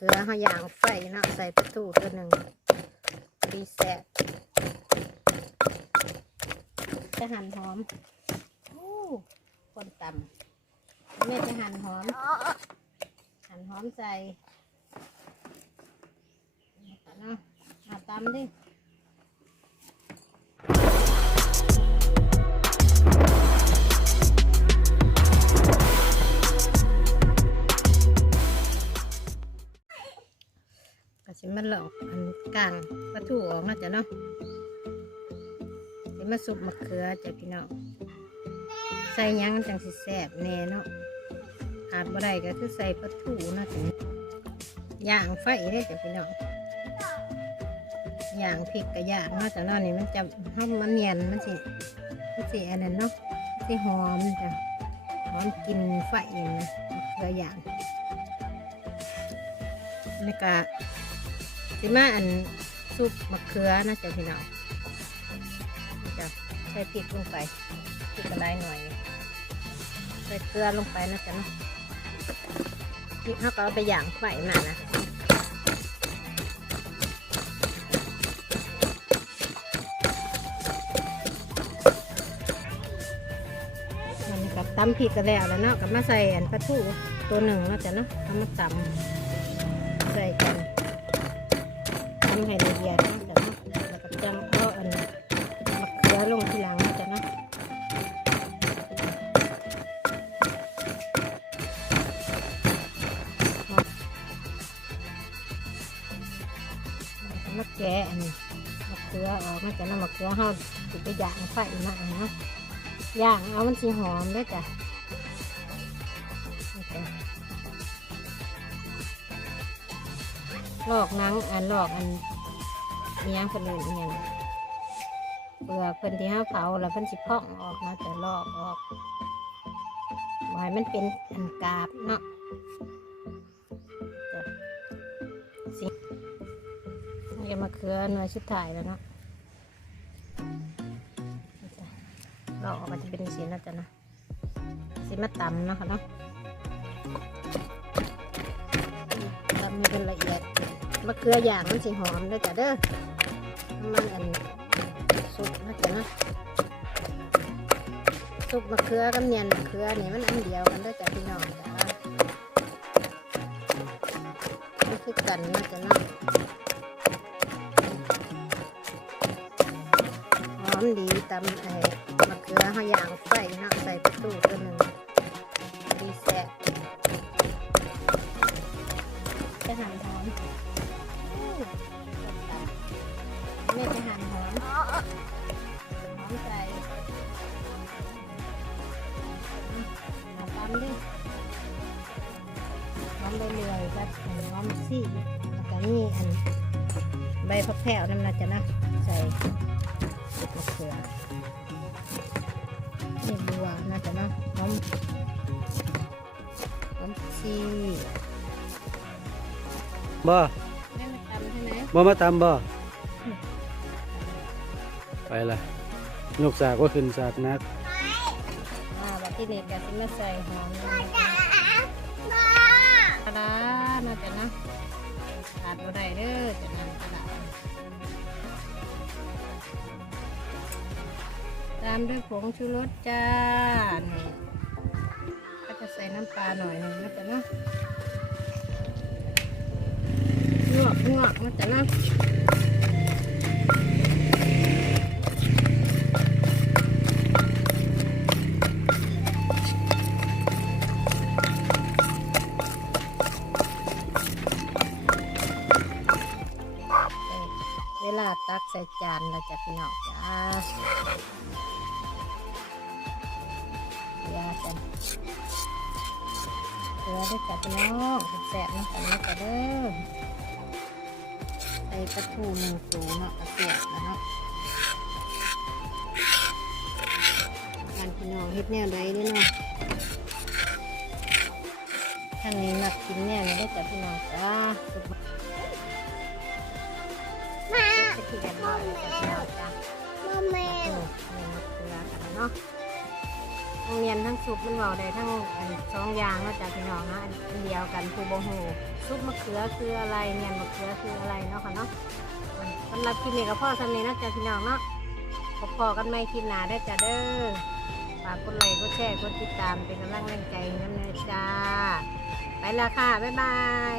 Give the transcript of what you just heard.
เขือเขาย่างไฟเนาะใส่ประตูตัวหนึ่งดีแซ่บจะหั่นหอมโอ้คนต่ำแม่จะหั่นหอม หั่นหอมใส่เนาะมาตำดิ สิมาหลอกอันกลางปลาทูออกมาจ้ะเนาะสิมาสุบมะเขือจ้ะพี่น้องใส่ยังจังสิแซ่บแน่เนาะขาดบ่ได้ก็คือใส่ปลาทูเนาะจ้ะย่างไฟได้จ้ะพี่น้องย่างพริกกับย่างเนาจ้ะเนาะนี่มันจะห้อมมันเนียนมันสิมันสิอันนั้นเนาะสิหอมจ้ะหอมกินไฟอย่างนะมะเขือย่างแล้วก็ สิมาอันซุปมะเขือนะจ๊ะพี่น้องจะใส่พริกลงไปพริกกระไดหน่อยใส่เกลือลงไปนะจ๊ะเนาะพริกเขาก็เอาไปย่างไฟมานะอันนี้กับตำพริกก็แล้วแล้วเนาะกับมาใส่อันปลาทูตัวหนึ่งเนาะจ๊ะเนาะเอามาตำใส่กัน ทำให้ละเอียดนะจ๊ะเนาะแล้วก็จำเอาอันมะเขือลงทีหลังนะจ๊ะเนาะแล้วก็มะแกะอันนี้มะเขือออกนะจ๊ะเนาะมะเขือเฮาสิไปย่างไฟมาเอาเนาะย่างเอามันสิหอมเด้วยจ้ะ ลอกนังอันลอกอันมียังคนอื่นอีหยังเปลือกเพิ่นที่ห้าเผาแล้วเพิ่นสิพอกออกนะแต่ลอกออกบให้มันเป็นอันกาบเนาะสินี่มาเคือหน่วยชุดถ่ายแล้วเนาะลอกออกมาจะเป็นสีนะจ๊ะนะสีมาตำเนาะค่ะเนาะตำมีเป็นละเอียด มะเขืออย่างมันสิหอมด้อจ้ะเด้อมันอันสุกนะจ๊ะนะสุกมะเขือกับเนียนมะเขือนี่มันอันเดียวกันด้อจ้ะพี่น้องจ้ะมันคือกันนะจ๊ะเนาะหอมดีตำไอ้มะเขือเขาย่างไฟเนาะใส่ประตูตัวหนึ่งดีแซ่จะหั่น อมซี่แล้วก็นี่อันใบผักแพรวนั่นนะจ๊ะนะใส่มะเขือนี่บัวนะจ๊ะนะหอมหอมซี่บ่แม่มาตำใช่ไหมบ่มาตำบ่ไปละยกสากว่าขึ้นสากนักอ่าบัดที่นี่ก็จะมาใส่หอมนี่นะปลาร้า น่าจะนะขาดบ่ได้เด้อจะนำปลาร้าตามด้วยผงชูรสจ้านก็จะใส่น้ำปลาหน่อยหนึงนะจ๊ะเนะงอกงอกนะจ๊ะนาะ วลาตักใส่จานเราจะพี่น้องจ้าเกลือกันเกลือด้วยจ้ะพี่น้องแสบน้ำกันนะจ๊ะเด้อใส่ปลาทูหนึ่งตัวเนาะกระเสียบแล้วเนาะการพี่น้องเฮ็ดแนวใดเด้วยเนาะท่านนี้นักกินแนวนี้ได้อจ้ะพี่น้องจ้า สุดจะกินกันบ่อยจะเที่ยวจ้ะมาแม่โอ้นี่มะเขือกันเนาะโรงเรียนทั้งซุปมันเบาได้ทั้งอันสองอย่างเนาะจากพี่น้องเนาะอันอันเดียวกันคือโบโหซุปมะเขือคืออะไรเนียนมะเขือคืออะไรเนาะค่ะเนาะสำหรับคลิปนี้กับพ่อสำนีเนาะจากพี่น้องเนาะพบพอกันไม่คลิปหนาได้อจ้าเด้อฝากกดไลค์กดแชร์กดติดตามเป็นกำลังแรงใจให้น้ำเนยจ้าไปและค่ะบ๊ายบาย